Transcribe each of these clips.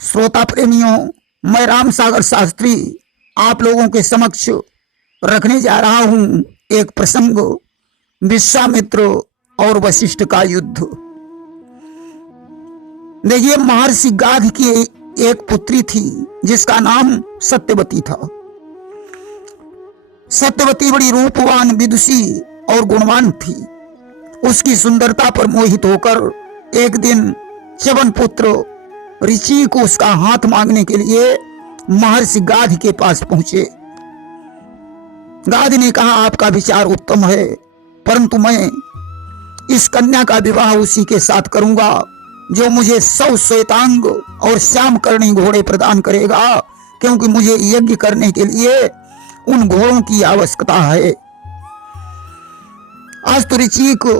श्रोता प्रेमियों, मैं राम सागर शास्त्री आप लोगों के समक्ष रखने जा रहा हूं एक प्रसंग, विश्वामित्र और वशिष्ठ का युद्ध। देखिए, महर्षि गाध की एक पुत्री थी जिसका नाम सत्यवती था। सत्यवती बड़ी रूपवान, विदुषी और गुणवान थी। उसकी सुंदरता पर मोहित होकर एक दिन च्यवन पुत्र ऋषि को उसका हाथ मांगने के लिए महर्षि गाध के पास पहुंचे। गाध ने कहा, आपका विचार उत्तम है, परंतु मैं इस कन्या का विवाह उसी के साथ करूंगा जो मुझे 100 श्वेतांग और श्यामकर्णी घोड़े प्रदान करेगा, क्योंकि मुझे यज्ञ करने के लिए उन घोड़ों की आवश्यकता है। आज तो ऋषि को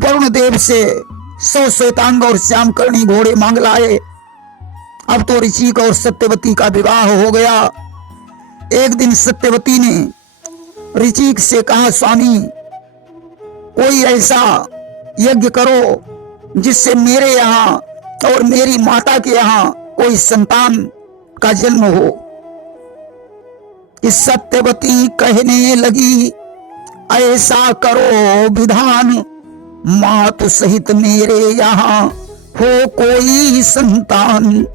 वरुण देव से 100 श्वेतांग और श्यामकर्णी घोड़े मांग लाए। अब तो ऋषि और सत्यवती का विवाह हो गया। एक दिन सत्यवती ने ऋषि से कहा, स्वामी, कोई ऐसा यज्ञ करो जिससे मेरे यहाँ और मेरी माता के यहाँ कोई संतान का जन्म हो। कि सत्यवती कहने लगी, ऐसा करो विधान, मातु सहित मेरे यहाँ हो कोई संतान।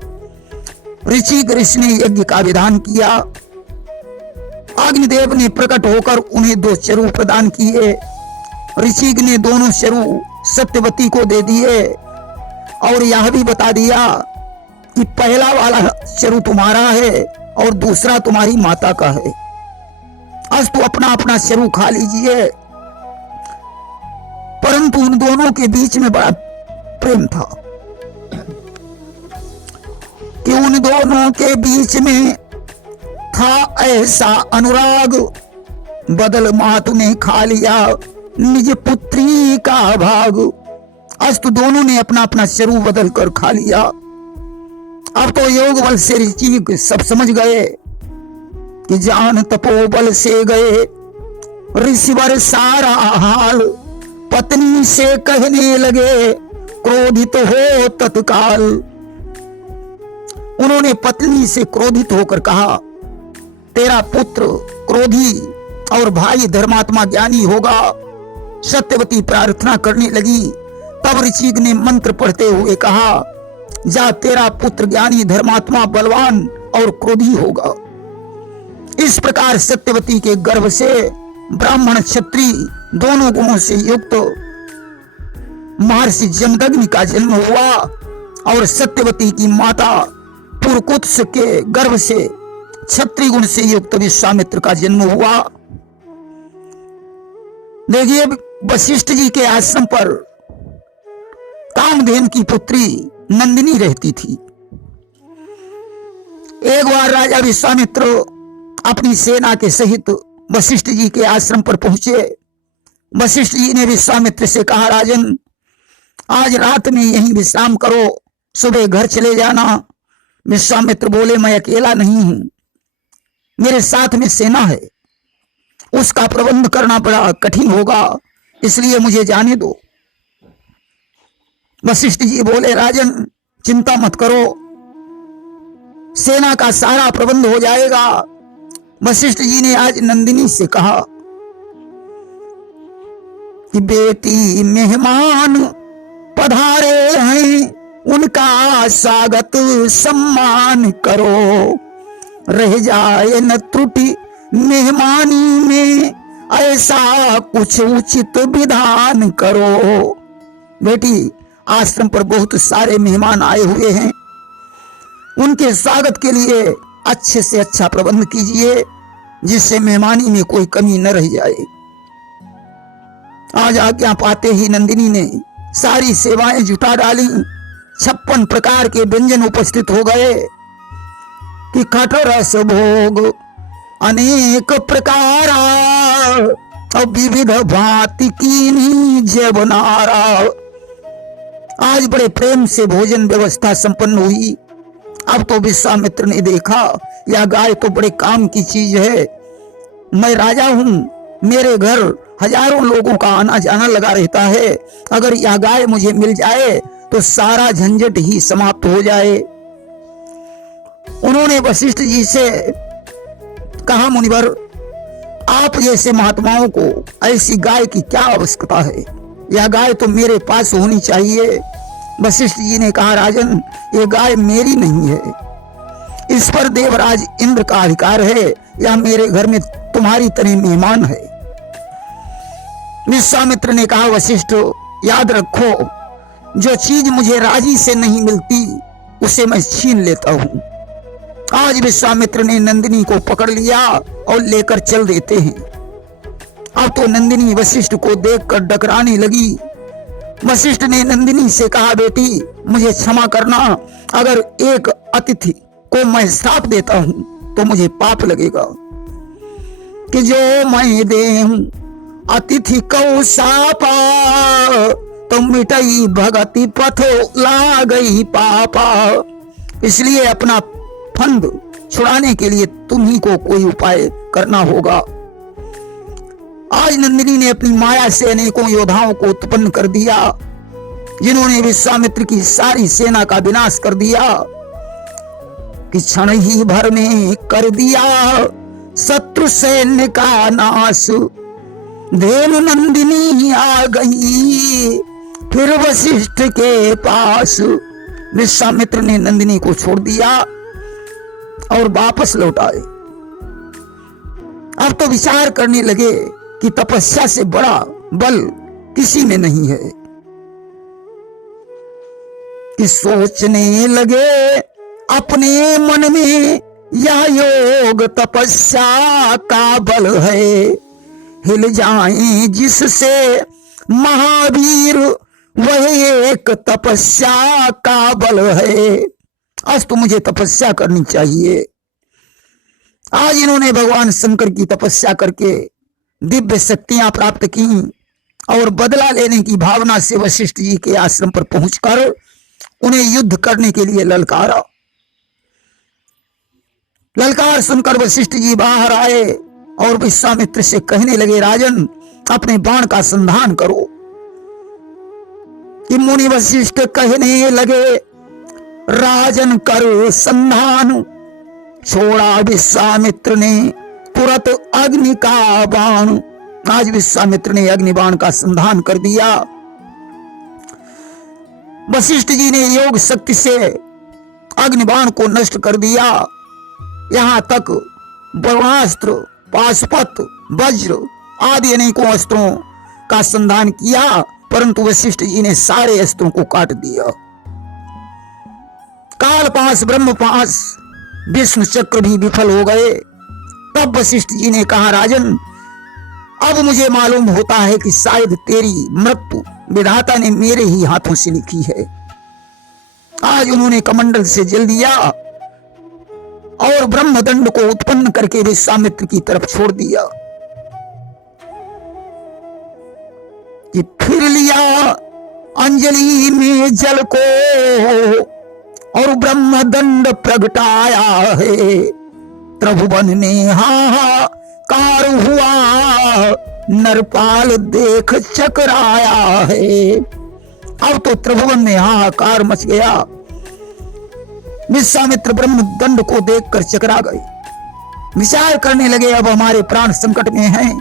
ऋषि ने यज्ञ का विधान किया। अग्निदेव ने प्रकट होकर उन्हें 2 चरु प्रदान किए। ऋषि ने दोनों चरु सत्यवती को दे दिए और यह भी बता दिया कि पहला वाला चरु तुम्हारा है और दूसरा तुम्हारी माता का है। आज तो अपना अपना चरु खा लीजिए। परंतु उन दोनों के बीच में बड़ा प्रेम था कि उन दोनों के बीच में था ऐसा अनुराग, बदल मातु ने खा लिया निज पुत्री का भाग। आज तो दोनों ने अपना अपना चरु बदल कर खा लिया। अब तो योग बल से ऋषि सब समझ गए कि जान तपोबल से गए ऋषिवर सारा हाल। पत्नी से कहने लगे, क्रोधित हो तत्काल। उन्होंने पत्नी से क्रोधित होकर कहा, तेरा पुत्र क्रोधी और भाई धर्मात्मा ज्ञानी होगा। सत्यवती प्रार्थना करने लगी। तब ऋषि ने मंत्र पढ़ते हुए कहा, जा, तेरा पुत्र ज्ञानी धर्मात्मा बलवान और क्रोधी होगा। इस प्रकार सत्यवती के गर्भ से ब्राह्मण क्षत्रिय दोनों गुणों से युक्त महर्षि जमदग्नि का जन्म हुआ और सत्यवती की माता पुरकुत्स के गर्भ से क्षत्रिय गुण से युक्त विश्वामित्र का जन्म हुआ। देखिए, वशिष्ठ जी के आश्रम पर कामधेनु की पुत्री नंदिनी रहती थी। एक बार राजा विश्वामित्र अपनी सेना के सहित वशिष्ठ जी के आश्रम पर पहुंचे। वशिष्ठ जी ने विश्वामित्र से कहा, राजन, आज रात में यहीं विश्राम करो, सुबह घर चले जाना। विश्वामित्र बोले, मैं अकेला नहीं हूं, मेरे साथ में सेना है, उसका प्रबंध करना बड़ा कठिन होगा, इसलिए मुझे जाने दो। वशिष्ठ जी बोले, राजन, चिंता मत करो, सेना का सारा प्रबंध हो जाएगा। वशिष्ठ जी ने आज नंदिनी से कहा कि बेटी मेहमान पधारे हैं, उनका स्वागत सम्मान करो, रह जाए न त्रुटि मेहमानी में, ऐसा कुछ उचित विधान करो। बेटी, आश्रम पर बहुत सारे मेहमान आए हुए हैं, उनके स्वागत के लिए अच्छे से अच्छा प्रबंध कीजिए, जिससे मेहमानी में कोई कमी न रह जाए। आज आज्ञा पाते ही नंदिनी ने सारी सेवाएं जुटा डाली। 56 प्रकार के व्यंजन उपस्थित हो गए कि खट रस भोग अनेक प्रकार और विविध भांति की जबनारा। आज बड़े प्रेम से भोजन व्यवस्था संपन्न हुई। अब तो विश्वामित्र ने देखा, यह गाय तो बड़े काम की चीज है। मैं राजा हूं, मेरे घर हजारों लोगों का आना जाना लगा रहता है। अगर यह गाय मुझे मिल जाए तो सारा झंझट ही समाप्त हो जाए। उन्होंने वशिष्ठ जी से कहा, मुनिवर, आप जैसे महात्माओं को ऐसी गाय की क्या आवश्यकता है? यह गाय तो मेरे पास होनी चाहिए। वशिष्ठ जी ने कहा, राजन, ये गाय मेरी नहीं है, इस पर देवराज इंद्र का अधिकार है। यह मेरे घर में तुम्हारी तरह मेहमान है। विश्वामित्र ने कहा, वशिष्ठ, याद रखो, जो चीज मुझे राजी से नहीं मिलती उसे मैं छीन लेता हूं। आज विश्वामित्र ने नंदिनी को पकड़ लिया और लेकर चल देते हैं। अब तो नंदिनी वशिष्ठ को देखकर डकराने लगी। वशिष्ठ ने नंदिनी से कहा, बेटी, मुझे क्षमा करना, अगर एक अतिथि को मैं श्राप देता हूं तो मुझे पाप लगेगा कि जो मैं देहूं अतिथि को शापा, तो मिटई भगति पथो ला गई पापा। इसलिए अपना फंद छुड़ाने के लिए तुम्ही को कोई उपाय करना होगा। आज नंदिनी ने अपनी माया से अनेकों योद्धाओं को उत्पन्न कर दिया, जिन्होंने विश्वामित्र की सारी सेना का विनाश कर दिया कि क्षण ही भर में कर दिया शत्रु सैन्य का नाश। धेनु नंदिनी आ गई फिर वशिष्ठ के पास। विश्वामित्र ने नंदिनी को छोड़ दिया और वापस लौट आए। अब तो विचार करने लगे कि तपस्या से बड़ा बल किसी में नहीं है, कि सोचने लगे अपने मन में, यह योग तपस्या का बल है। हिल जाएं जिससे महावीर, वह एक तपस्या का बल है। आज तो मुझे तपस्या करनी चाहिए। आज इन्होंने भगवान शंकर की तपस्या करके दिव्य शक्तियां प्राप्त की और बदला लेने की भावना से वशिष्ठ जी के आश्रम पर पहुंचकर उन्हें युद्ध करने के लिए ललकारा। ललकार सुनकर वशिष्ठ जी बाहर आए और विश्वामित्र से कहने लगे, राजन, अपने बाण का संधान करो। कि मुनि वशिष्ठ कहने लगे, राजन कर संधान। छोड़ा विश्वामित्र ने तुरंत अग्नि का बाण। आज विश्वामित्र ने अग्नि बाण का संधान कर दिया। वशिष्ठ जी ने योग शक्ति से अग्नि बाण को नष्ट कर दिया। यहां तक ब्रह्मास्त्र, पाशुपत, वज्र आदि अनेकों अस्त्रों का संधान किया, परंतु वशिष्ठ जी ने सारे अस्त्रों को काट दिया। काल पास, ब्रह्म पास, विष्णु चक्र भी विफल हो गए। तब वशिष्ठ जी ने कहा, राजन, अब मुझे मालूम होता है कि शायद तेरी मृत्यु विधाता ने मेरे ही हाथों से लिखी है। आज उन्होंने कमंडल से जल दिया और ब्रह्मदंड को उत्पन्न करके विश्वामित्र की तरफ छोड़ दिया। कि फिर लिया अंजलि में जल को और ब्रह्मदंड प्रगटाया है। त्रिभुवन ने हाहाकार हुआ, नरपाल देख चकराया है। अब तो त्रिभुवन में हाहाकार मच गया। विश्वामित्र ब्रह्मदंड को देखकर चकरा गए। विचार करने लगे, अब हमारे प्राण संकट में हैं।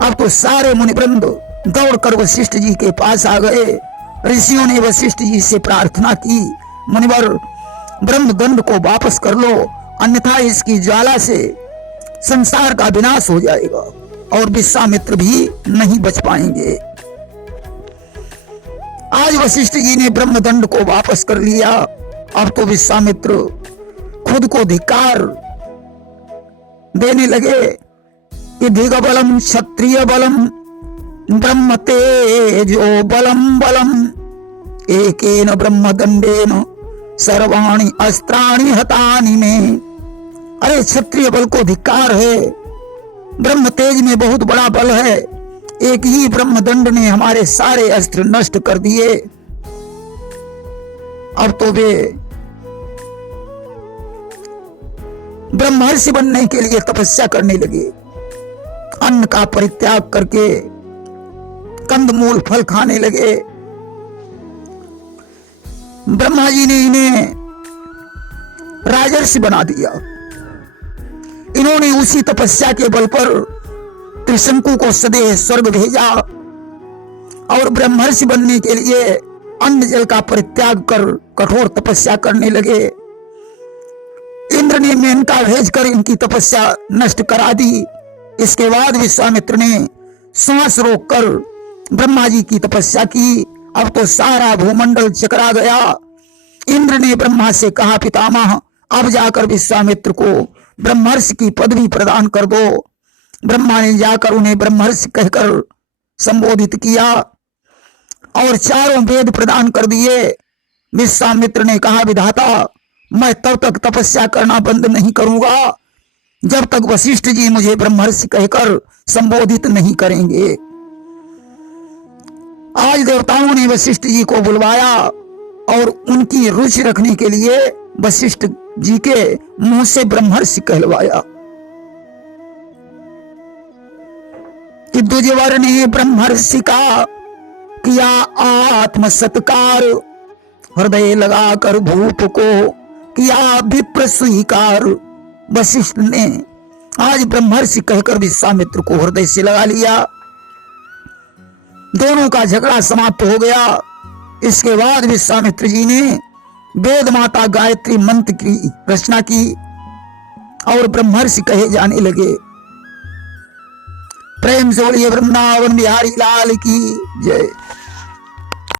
अब तो सारे मुनिवृंद दौड़कर वशिष्ठ जी के पास आ गए। ऋषियों ने वशिष्ठ जी से प्रार्थना की, मुनिवर, ब्रह्मदंड को वापस कर लो, अन्यथा इसकी ज्वाला से संसार का विनाश हो जाएगा और विश्वामित्र भी नहीं बच पाएंगे। आज वशिष्ठ जी ने ब्रह्मदंड को वापस कर लिया। अब तो विश्वामित्र खुद को धिक्कार देने लगे कि दिगबलम क्षत्रिय बलम ब्रह्म तेजो बलम बलम एकेन ब्रह्मदंडेन सर्वाणि अस्त्राणि हतानि में। अरे, क्षत्रिय बल को धिक्कार है, ब्रह्म तेज में बहुत बड़ा बल है। एक ही ब्रह्मदंड ने हमारे सारे अस्त्र नष्ट कर दिए। अब तो वे ब्रह्मर्षि बनने के लिए तपस्या करने लगे। अन्न का परित्याग करके कंदमूल फल खाने लगे। ब्रह्मा जी ने इन्हें राजर्षि बना दिया। इन्होंने उसी तपस्या के बल पर त्रिशंकु को सदैव स्वर्ग भेजा और ब्रह्मर्षि बनने के लिए अन्न जल का परित्याग कर कठोर तपस्या करने लगे। इंद्र ने मेनका भेजकर इनकी तपस्या नष्ट करा दी। इसके बाद विश्वामित्र ने श्वास रोककर ब्रह्मा जी की तपस्या की। अब तो सारा भूमंडल चकरा गया। इंद्र ने ब्रह्मा से कहा, पितामह अब जाकर विश्वामित्र को ब्रह्मर्षि की पदवी प्रदान कर दो। ब्रह्मा ने जाकर उन्हें ब्रह्मर्षि कहकर संबोधित किया और चारों वेद प्रदान कर दिए। विश्वामित्र ने कहा, विधाता मैं तब तक तपस्या करना बंद नहीं करूंगा जब तक वशिष्ठ जी मुझे ब्रह्मर्षि कहकर संबोधित नहीं करेंगे। आज देवताओं ने वशिष्ठ जी को बुलवाया और उनकी रुचि रखने के लिए वशिष्ठ जी के मुंह से ब्रह्मर्षि कहलवाया कि द्विजवर ने ब्रह्मर्षि का किया आत्म सत्कार, हृदय लगाकर भूप को किया विप्र स्वीकार। वशिष्ठ ने आज ब्रह्मर्षि कहकर विश्वामित्र को हृदय से लगा लिया। दोनों का झगड़ा समाप्त हो गया। इसके बाद विश्वामित्र जी ने वेद माता गायत्री मंत्र की रचना की और ब्रह्मर्षि कहे जाने लगे। प्रेम से बोलिए वृंदावन बिहारी लाल की जय।